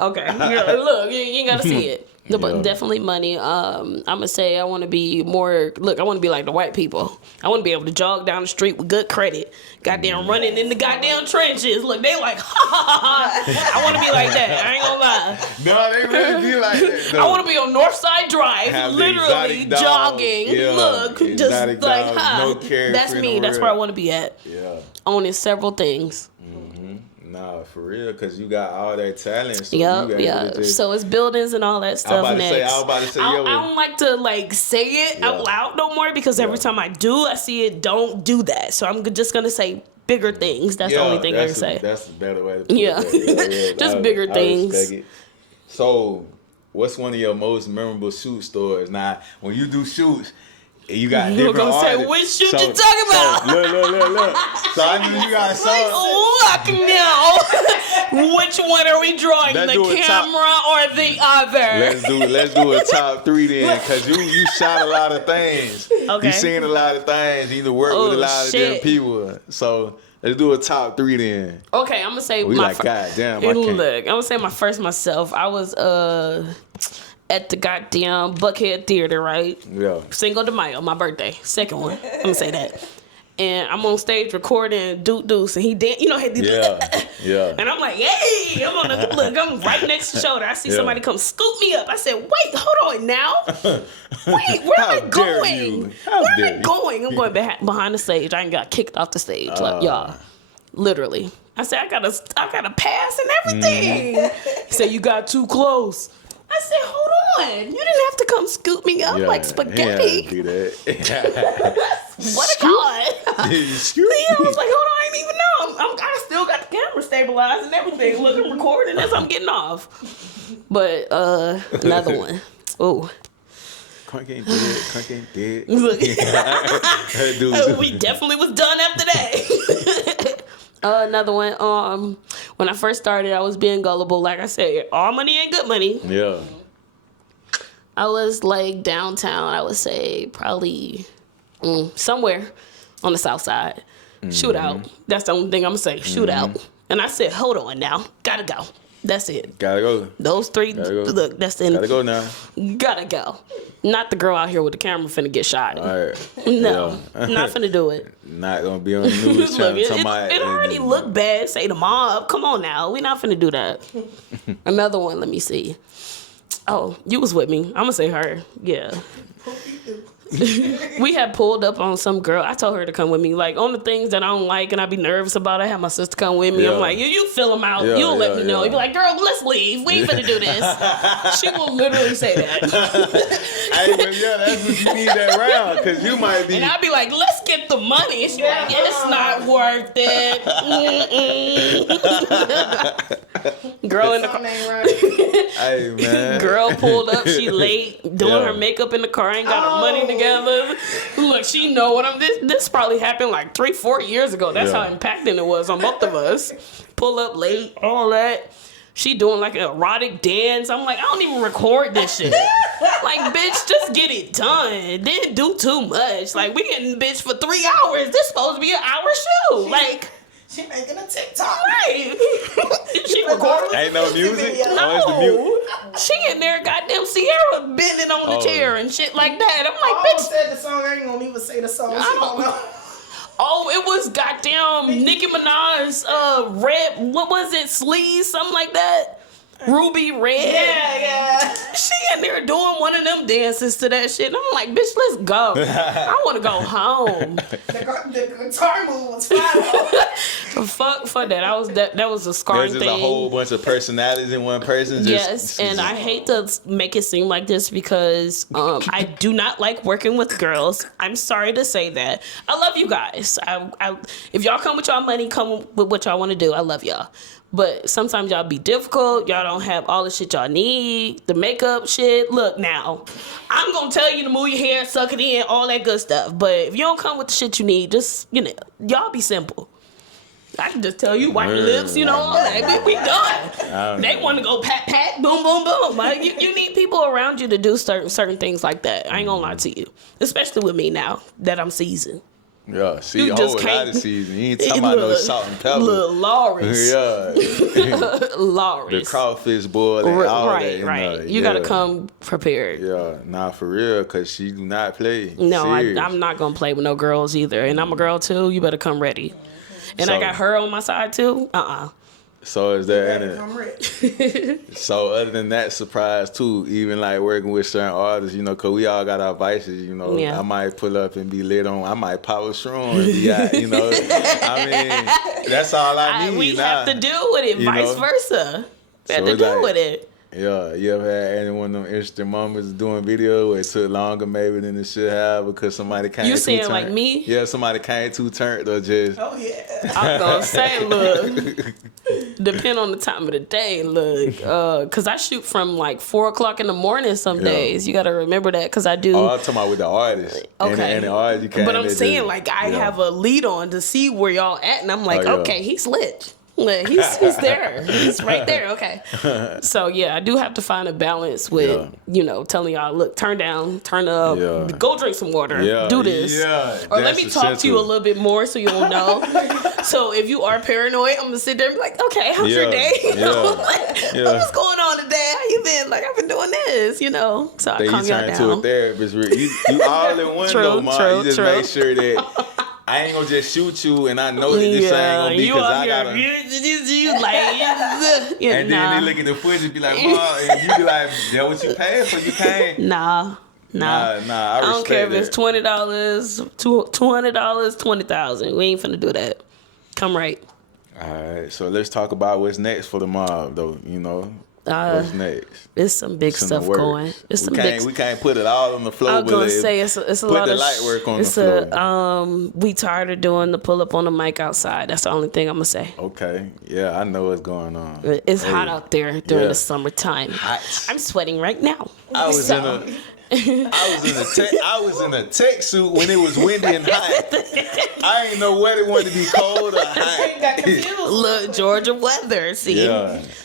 Okay, look, you ain't gotta see it. But definitely money. I'm gonna say I want to be more. Look, I want to be like the white people. I want to be able to jog down the street with good credit. Goddamn running in the goddamn trenches. Look, they like, ha ha ha. I want to be like that. I ain't gonna lie. No, they really be like that. Though. I want to be on Northside Drive, literally jogging. Look, just like, ha. That's me. That's where I want to be at. Yeah. Owning several things. Nah, for real, because you got all that talent. So So it's buildings and all that stuff next. I was about to say, I don't like to like say it out loud no more, because every time I do, I see it. Don't do that. So I'm just gonna say bigger things. That's the only thing I can say. That's a better way to put it. Just bigger things. So, what's one of your most memorable shoot stories? Now, when you do shoots, you got different artists. Say, which shoot you talking about? Look. So I knew you got some. Look now. Which one are we drawing? The camera or the other? Let's do a top 3 then, because you shot a lot of things. Okay. You seen a lot of things. You work with a lot of different people. So let's do a top 3 then. Okay, I'm gonna say goddamn. I'm gonna say my first myself. I was at the goddamn Buckhead Theater, right? Yeah. Cinco de Mayo, my birthday. Second one. I'm gonna say that. And I'm on stage recording Duke Deuce, and he did, And I'm like, hey, I'm I'm right next to the shoulder. I see somebody come scoop me up. I said, wait, hold on now. Wait, where am I going? Where am I going? I'm going behind the stage. I ain't got kicked off the stage, y'all. Literally. I said, I got a pass and everything. He said, you got too close. I said, hold on. You didn't have to come scoop me up like spaghetti. Do that. What a god. I was like, hold on, I didn't even know. I still got the camera stabilized and everything. Look, I'm recording as I'm getting off. But another one. Ooh. Crunk ain't dead. Crunk ain't dead. Look. Dude. We definitely was done after that. Another one. When I first started, I was being gullible. Like I said, all money ain't good money. Yeah. I was like downtown. I would say probably somewhere on the south side. Shootout. That's the only thing I'm gonna say. Shootout. And I said, hold on now. Gotta go. That's it. Gotta go. Those three. Gotta go. Look, that's the end. Gotta go now. Gotta go. Not the girl out here with the camera finna get shot. All right. No, not finna do it. Not gonna be on the news Look, channel. it already looked bad. Say the mob. Come on now. We not finna do that. Another one. Let me see. Oh, you was with me. I'm gonna say her. Yeah. We had pulled up on some girl. I told her to come with me. Like, on the things that I don't like and I be nervous about, I have my sister come with me. Yeah. I'm like, you fill them out. Yeah, You'll let me know. yeah. You be like, girl, let's leave. We ain't finna do this. She will literally say that. Hey, but yeah, that's what you need that round, because you might be. And I'd be like, let's get the money. And she like, it's not worth it. Girl in the car. Hey, man. Girl pulled up. She late doing Yeah. her makeup in the car. Ain't got her money together. Look, she know what I'm. This probably happened like 3-4 years ago. That's Yeah. how impacting it was on both of us. Pull up late, all that. She doing like an erotic dance. I'm like, I don't even record this shit. Like, bitch, just get it done. Didn't do too much. Like, we getting bitch for 3 hours. This supposed to be an hour shoot. Like. She making a TikTok. Right. She recording. Ain't no music? No. Oh, it's the music. She in there, goddamn Sierra bending on the chair and shit like that. I'm I like, bitch. said the song. I ain't gonna even say the song. She don't know. Oh, it was goddamn Nicki Minaj's red. What was it? Sleaze, something like that. Ruby Red. Yeah. She in there doing one of them dances to that shit. And I'm like, bitch, let's go. I want to go home. The guitar move was fire. Fuck that. That was a scarring There's thing. just a whole bunch of personalities in one person. Yes, and I hate to make it seem like this because I do not like working with girls. I'm sorry to say that. I love you guys. I if y'all come with y'all money, come with what y'all want to do. I love y'all. But sometimes y'all be difficult. Y'all don't have all the shit y'all need. The makeup shit. Look now, I'm going to tell you to move your hair, suck it in, all that good stuff. But if you don't come with the shit you need, just, y'all be simple. I can just tell you, wipe your lips, all that. We done. They want to go pat, pat, boom, boom, boom. Like, you need people around you to do certain things like that. I ain't going to lie to you. Especially with me now that I'm seasoned. Yeah, see, You a just whole lot can't- of season. You ain't talking about no salt and pepper. Little Loris. Yeah. Loris. The crawfish boil and all Right, that. right. You got to come prepared. Yeah, nah, for real, because she do not play. No, Serious. I'm not going to play with no girls either. And I'm a girl too. You better come ready. And I So- got her on my side too. So is there any? So other than that surprise too, even like working with certain artists, cause we all got our vices, Yeah. I might pull up and be lit on. I might pop a shroom and be out, I mean, that's all I need. We now. have to deal with it, vice versa. We have to it's deal like- with it. Yeah, you ever had any one of them interesting moments doing video where it took longer maybe than it should have because somebody came You too saying turned? like me? Yeah, somebody came too turned or just. Oh yeah. I'm gonna say, look, depend on the time of the day, look, cause I shoot from like 4:00 in the morning some Yeah. days. You gotta remember that, cause I do. Oh, I'm talking about with the artist. Okay. And the artist, you can't. But I'm saying, like, I have a lead on to see where y'all at, and I'm like, Oh, yeah. okay, he's lit. Like, he's there. He's right there. Okay. So yeah, I do have to find a balance with telling y'all, look, turn down, turn up, go drink some water, Yeah. do this, Yeah, or let that's me talk to you a essential. little bit more so you'll know. So if you are paranoid, I'm gonna sit there and be like, okay, how's your day? What's going on today? How you been? Like, I've been doing this, So I Then calm you y'all turn down. to a therapist. You all in one True, though, Ma. true, You just true. make sure that I ain't gonna just shoot you, and I know that this ain't gonna be you because up I here, gotta. you like, And then they look at the footage and be like, Ma, and you be like, that what you paid for? You can't. Nah. I I don't care if respect it's $20, $200, 20,000. We ain't finna do that. Come right. All right, so let's talk about what's next for the mob, though. What's next? It's some big It's in stuff the works. going. It's some big. We can't put it all on the floor. I was gonna but say it's a put lot the of light work on the it's floor. we tired of doing the pull up on the mic outside. That's the only thing I'm gonna say. Okay, yeah, I know what's going on. It's hot out there during Yeah. the summertime. I'm sweating right now. I was So, in I was in a tech suit when it was windy and hot. I ain't know whether it wanted to be cold or hot. Look, Georgia weather. See,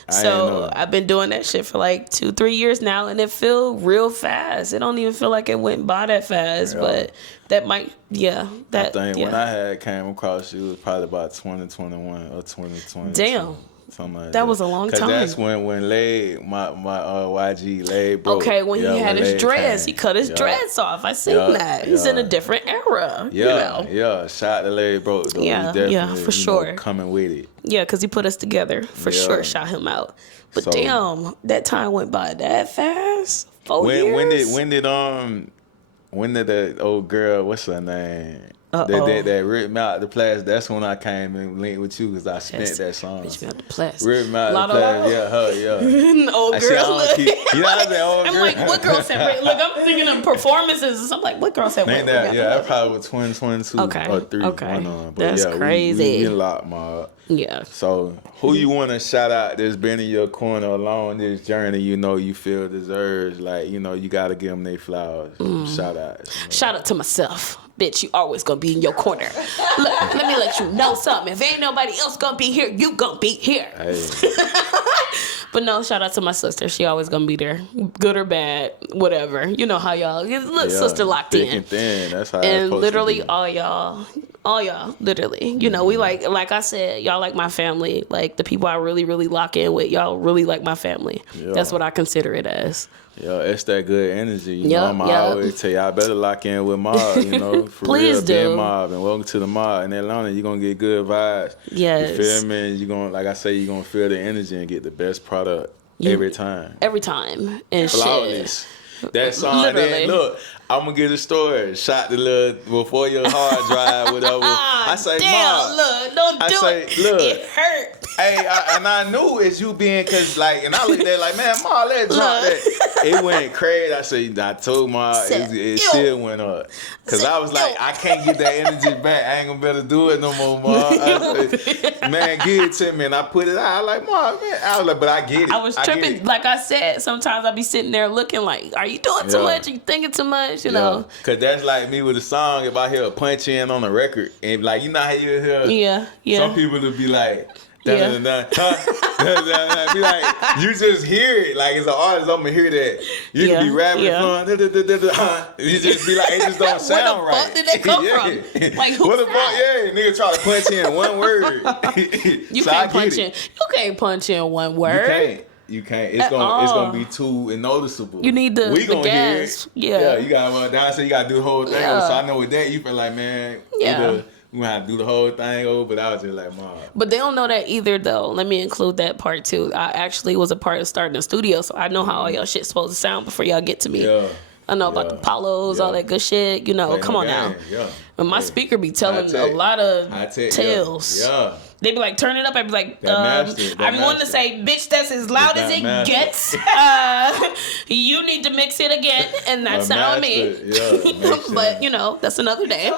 so I've been doing that shit for like 2-3 years now, and it feel real fast. It don't even feel like it went by that fast, but that might, I think when I had came across you, it was probably about 2021 or 2020. Damn. Like that was a long time. That's when Lay, my YG Lay broke. Okay, when he had his dreads, he cut his dreads off. I seen that. He's in a different era. Yeah. Shout to Lay broke though. Yeah, for sure. Coming with it. Yeah, because he put us together for sure. Shout him out. But damn, that time went by that fast. 4 years. When did that old girl? What's her name? That ripped me out the plastic. That's when I came and linked with you because I spent that song. Bitch me out the plastic. Ripped me out the plastic. Yeah. Old girl. You know what I'm saying? Old girl. I'm like, what girl said? Look, I'm thinking of performances. I'm like, what girl said? That probably was 2022 or 3. Okay. But that's crazy. We locked, Mawb. Yeah. So who you want to shout out that's been in your corner along this journey, you feel deserves, like, you got to give them their flowers. Shout out. Shout out to myself. Bitch, you always gonna be in your corner. Look, let me let you know something. If ain't nobody else gonna be here, you gonna be here. Hey. But no, shout out to my sister. She always gonna be there, good or bad, whatever. You know how y'all look, sister locked thick in. And thin. That's how. And literally all y'all, literally. We like I said, y'all like my family. Like the people I really, really lock in with, y'all really like my family. Yeah. That's what I consider it as. Yeah, it's that good energy. I always tell y'all, better lock in with Mawb, for Please real, do. being Mawb. And welcome to the Mawb in Atlanta. You're going to get good vibes. Yes. You feel me? You're going, like I say, you're going to feel the energy and get the best product every time. Every time. And flawless. Shit. That song, then look, I'm going to get a story. Shot the little, before your hard drive, whatever. I say, Mawb. Look, don't do it. Look. It hurt. Hey, I knew it's you being, cause like, and I looked at it like, man, Mawb, let's drop that. It went crazy. I told Mawb, it still went up. Cause I was like, I can't get that energy back. I ain't gonna be able to do it no more, Mawb. I said, man, give it to me. And I put it out. I was like, Mawb, man. I was like, but I get it. I was tripping. Like I said, sometimes I be sitting there looking like, are you doing too much? Are you thinking too much? You know? Cause that's like me with a song. If I hear a punch in on a record, and like, you know how you hear some people will be like, be like, you just hear it. Like, as an artist, I'm gonna hear that. You can be rapping, you just be like, it just don't sound right. Where the fuck did that come from? Like, what the fuck? Yeah, nigga try to punch in one word. You can't punch in. You can't punch in one word. You can't. It's gonna be too noticeable. You need the gas. Yeah, you gotta down. So you gotta do the whole thing. So I know with that, you feel like, man, we gonna have to do the whole thing over. But I was just like, Mawb. But they don't know that either, though. Let me include that part too. I actually was a part of starting the studio, so I know how all y'all shit's supposed to sound before y'all get to me. Yeah. I know about the Paulos, all that good shit. Come on now. Yeah. And my speaker be telling a lot of tales. Yeah. They be like, turn it up. I be like, I be wanting to say, bitch, that's as loud as it gets. You need to mix it again. And that's how I mean. Yeah, but, that's another day.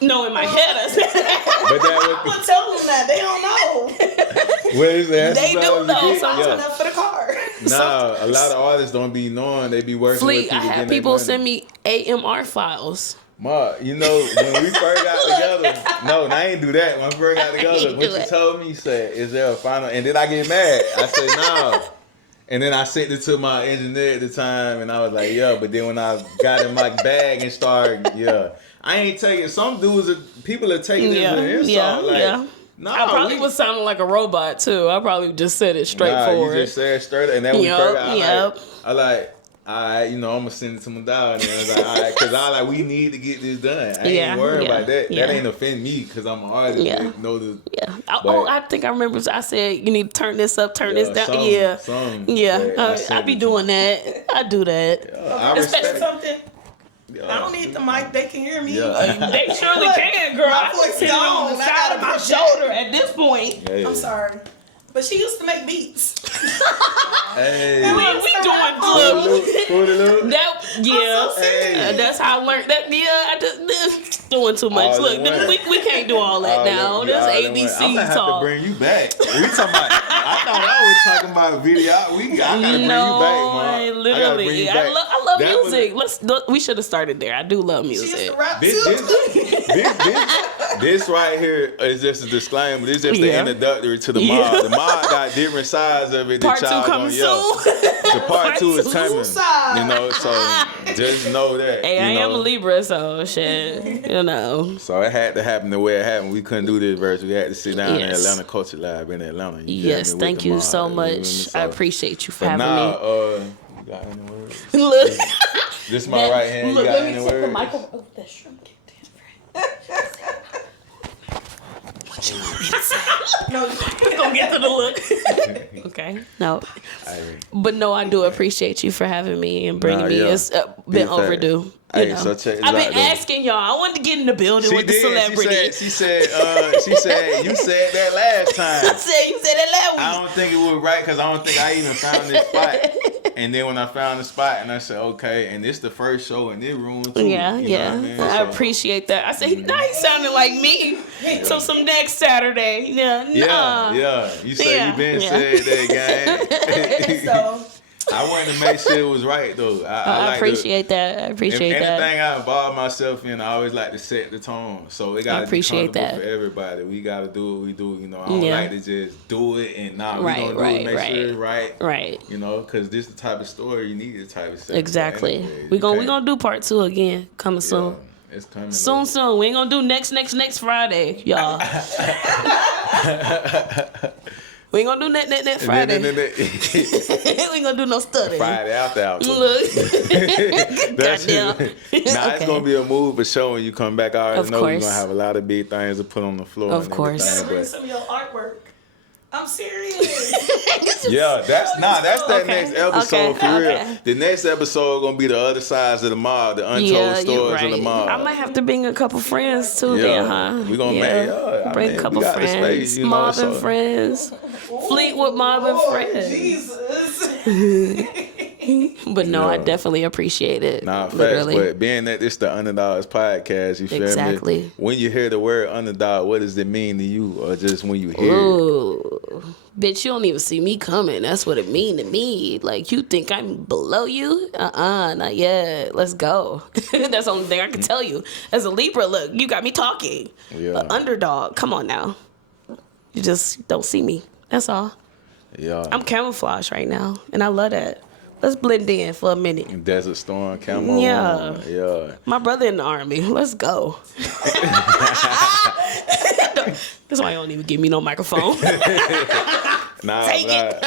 No, in my head I said that. I'm gonna tell them that. They don't know. What is that? They do know. Something enough for the car. Nah, a lot of artists don't be knowing. They be working with people. I had people send me AMR files. Mawb, when we first got together, no, I ain't do that. When we first got together, what you told me, you said, is there a final? And then I get mad. I said, no. And then I sent it to my engineer at the time, and I was like, yeah. But then when I got in my bag and started, I ain't taking. Some dudes, people are taking it as an insult. I probably was sounding like a robot too. I probably just said it straightforward. You just said it straight, and then we first got, I like. Alright, I'm gonna send it to my dog, and I was like, alright, cause we need to get this done. I ain't worried about that. That ain't offend me, cause I'm an artist. I think I remember I said you need to turn this up, turn this down. I be doing that. I do that. Especially something. I don't need the mic. They can hear me. They surely can, girl. My voice is on the side of my shoulder at this point. I'm sorry. But she used to make beats. Hey. We doing good. That's how I learned that. I just doing too much. Look, we can't do all that now. This ABC I'm gonna have to bring you back. We talking about. I thought I was talking about video. I gotta bring you back, man. Literally. I love music. We should have started there. I do love music. She used to rap This right here is just a disclaimer. This is just the introductory to the mob. The mob got different sides of it. Part 2 coming soon. The part 2 is coming. You know, so just know that. Hey, I am a Libra, so shit. You know. So it had to happen the way it happened. We couldn't do this verse. We had to sit down in Atlanta Culture Lab in Atlanta. Yes, thank you so much. So, I appreciate you for having me. You got any words? Look. This my right hand. You got any words? Oh, that shrimp kicked in, what you want me to say? No, we're going to get to the look. Okay. No. But no, I do appreciate you for having me and bringing me. It's been overdue. Hey, so check this I've out, been asking y'all. I wanted to get in the building with the celebrity. She said, you said that last time. I said you said that last week. I don't think it was right because I don't think I even found this spot. And then when I found the spot and I said, okay, and this the first show in this room too. Yeah, I appreciate that. I said, now he sounded like me. So some next Saturday. Yeah. You say you been said that, gang. So I wanted to make sure it was right though. I appreciate that. I appreciate that. Anything I involve myself in, I always like to set the tone. So it gotta be comfortable for everybody. We gotta do what we do. You know, I don't like to just do it and we gonna do it, make sure it's right. Right. You know, because this is the type of story you need. The type of stuff. Exactly. Anyway, we gonna do part 2 again coming soon. It's coming soon. We ain't gonna do next Friday, y'all. We ain't gonna do next Friday. We ain't gonna do no study. Friday after. Look. Goddamn. It's gonna be a move for sure when you come back. I already know you're gonna have a lot of big things to put on the floor. Of course. Bring some of your artwork. I'm serious. That's that next episode for real. The next episode gonna be the other sides of the mob, the untold stories of the mob. I might have to bring a couple friends too. Then, huh? We gonna bring a couple friends, space, mob and friends, Fleetwood mob and friends. Jesus. But no, I definitely appreciate it. Literally. Facts, but being that this the Underdogs podcast, you feel me? When you hear the word underdog, what does it mean to you, or just when you hear it? Bitch, you don't even see me coming. That's what it mean to me. Like, you think I'm below you? Not yet. Let's go. That's the only thing I can tell you. As a Libra, look, you got me talking. An underdog. Come on now. You just don't see me. That's all. Yeah. I'm camouflage right now, and I love that. Let's blend in for a minute. Desert Storm camo. Yeah. My brother in the army. Let's go. That's why you don't even give me no microphone. Take it.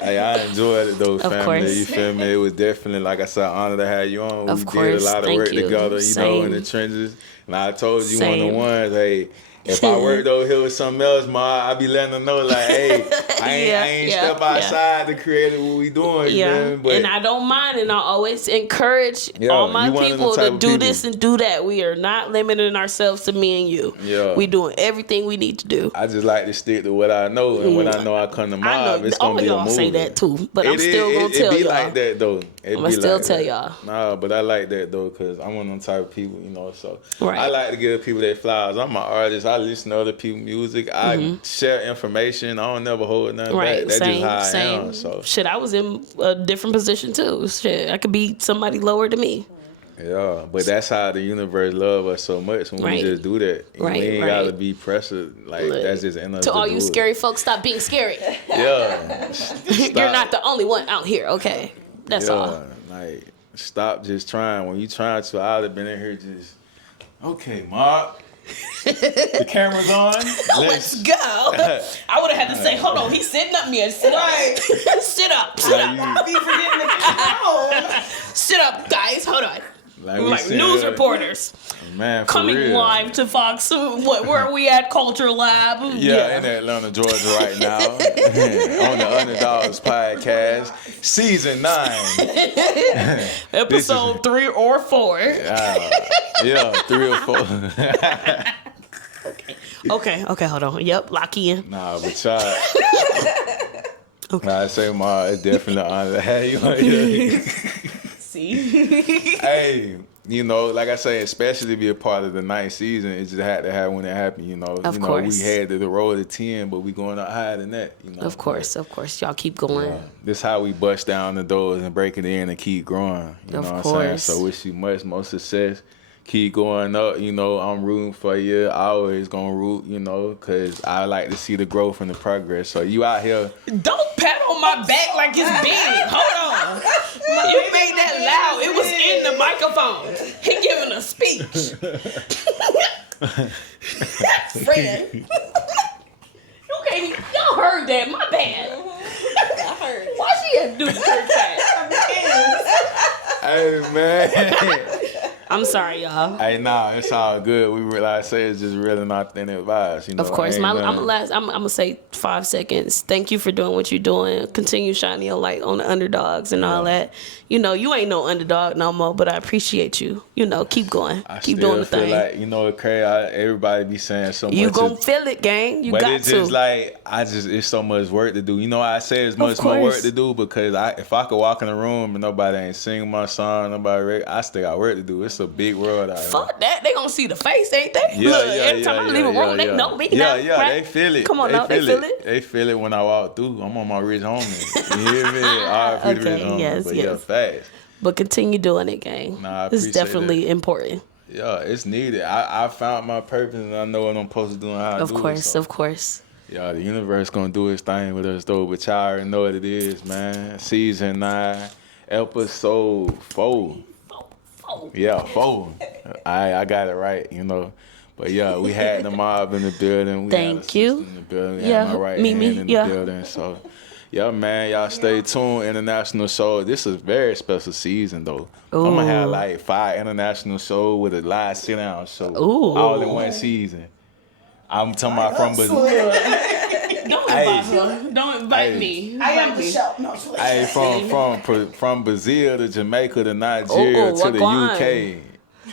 Hey, I enjoyed it though, family. Course. You feel me? It was definitely, like I said, an honor to have you on. We did a lot of work together, you know, in the trenches. And I told you one of the ones, hey, if I worked over here with something else, I be letting them know, like, hey, I ain't step outside to create what we doing. Yeah, but, and I don't mind, and I always encourage all my people to do this and do that. We are not limiting ourselves to me and you. Yeah. We doing everything we need to do. I just like to stick to what I know, and when I know I come to mob, it's gonna be a movie. All y'all say that too, but I'm still gonna tell y'all. It be like that though. I'm gonna still tell y'all. Nah, but I like that though, cause I'm one of them type of people, you know. So I like to give people their flowers. I'm an artist. I listen to other people's music. I share information. I don't never hold nothing back. That's just how I am. So shit, I was in a different position too. Shit, I could be somebody lower than me. Yeah, but that's how the universe love us so much when we just do that. We ain't gotta be pressured. Like that's just in us. To all you scary folks, stop being scary. Yeah, you're not the only one out here. Okay, that's all. Like stop just trying. When you trying to, I'd have been in here just okay, Mark. The camera's on. Let's go. I would have had to say, hold on, he's sitting up here. Sit up. Sit up. Sit up. I'll be forgetting the Sit up, guys. Hold on. Like news reporters. Man, coming live to Fox. Where are we at? Culture Lab. Yeah, in Atlanta, Georgia right now. On the Underdogs podcast, season 9. Episode 3 or 4. Yeah, 3 or 4. Okay, hold on. Yep, lock in. Nah, but y'all. I say, Ma, it's definitely an honor to have you on here. See? Hey, you know, like I say, especially to be a part of the 9th season, it just had to happen when it happened, you know. Of course. We had the road to 10, but we going out higher than that, you know. Of course. Y'all keep going. Yeah. This how we bust down the doors and break it in and keep growing. You know what I'm saying? So wish you much more success. Keep going up, you know. I'm rooting for you. I always gonna root, you know, because I like to see the growth and the progress. So you out here. Don't pat on my back like it's big. Hold on. You made that loud. It was in the microphone. He giving a speech. Friend. Y'all heard that. My bad. I heard. Why she had to do the church hat? Hey, man. I'm sorry, y'all. Hey, nah, it's all good. We realize it's just really not authentic vibes, you know. Of course, I'm gonna say 5 seconds. Thank you for doing what you're doing. Continue shining your light on the underdogs and all that. You know, you ain't no underdog no more, but I appreciate you. You know, keep going, keep doing the thing. I feel like, you know, everybody be saying so much. You gonna feel it, gang. You got to. But it's just like it's so much work to do. You know, I say it's much more work to do because if I could walk in the room and nobody ain't singing my song, I still got work to do. It's a big world out here. Fuck that. They gonna see the face, ain't they? Yeah, Look, every time I leave a room, they know me now. Yeah, right? They feel it. Come on, they feel it. They feel it when I walk through. I'm on my rich homie. You hear me? I rich homie. Yes, but yes. Fast. But continue doing it, gang. Nah, it's definitely important. Yeah, it's needed. I found my purpose and I know what I'm supposed to do and how to do it. Of course. Yeah, the universe gonna do its thing with us though, but y'all already know what it is, man. Season 9, episode 4. Yeah, 4. I got it right, you know. But yeah, we had the mob in the building. We Thank you. In the building. We had my right hand in the building. So yeah, man, y'all stay tuned. International show. This is a very special season though. Ooh. I'm gonna have like 5 international shows with a live sit down show. Ooh. All in one season. I'm talking about from Brazil. Don't invite her. Don't invite me. I am the show. No, hey, from Brazil to Jamaica to Nigeria to the UK.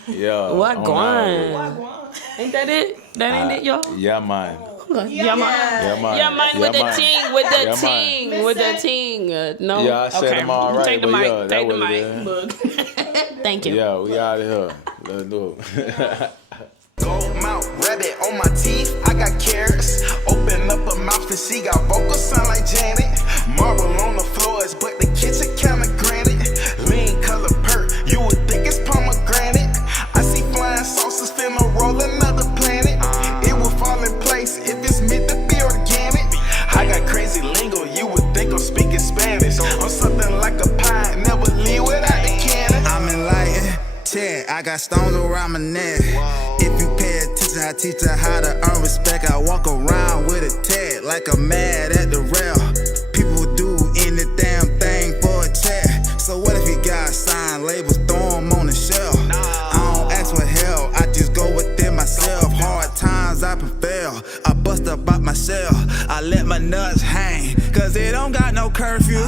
Yeah. What going? Ain't that it? That ain't it, y'all? Yeah, man. Yeah, man. With the ting. No. Yeah, I said them all right. Take the mic. Yeah, Take the mic. Thank you. Yeah, we out of here. Let's do it. Gold mouth, rabbit on my teeth, I got carrots. Open up her mouth and she got vocals sound like Janet. Marble on the floors, but the kitchen kinda granite. Lean color perk, you would think it's pomegranate. I see flying saucers finna roll another planet. It will fall in place if it's meant to be organic. I got crazy lingo, you would think I'm speaking Spanish. I'm something like a pie, never leave without the cannon. I'm enlightened, check, I got stones around my neck. If you pay attention, I teach her how to earn respect. I walk around with a tag like I'm mad at the rail. People do any damn thing for a check. So what if you got signed labels, throw them on the shelf? I don't ask for help, I just go within myself. Hard times I prevail, I bust up out my shell. I let my nuts hang, cause it don't got no curfew.